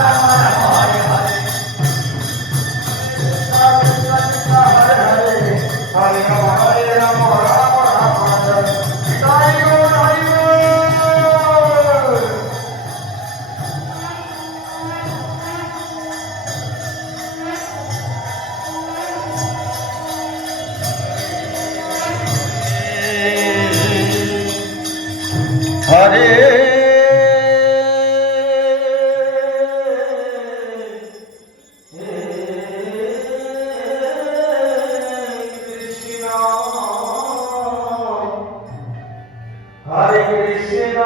Yeah.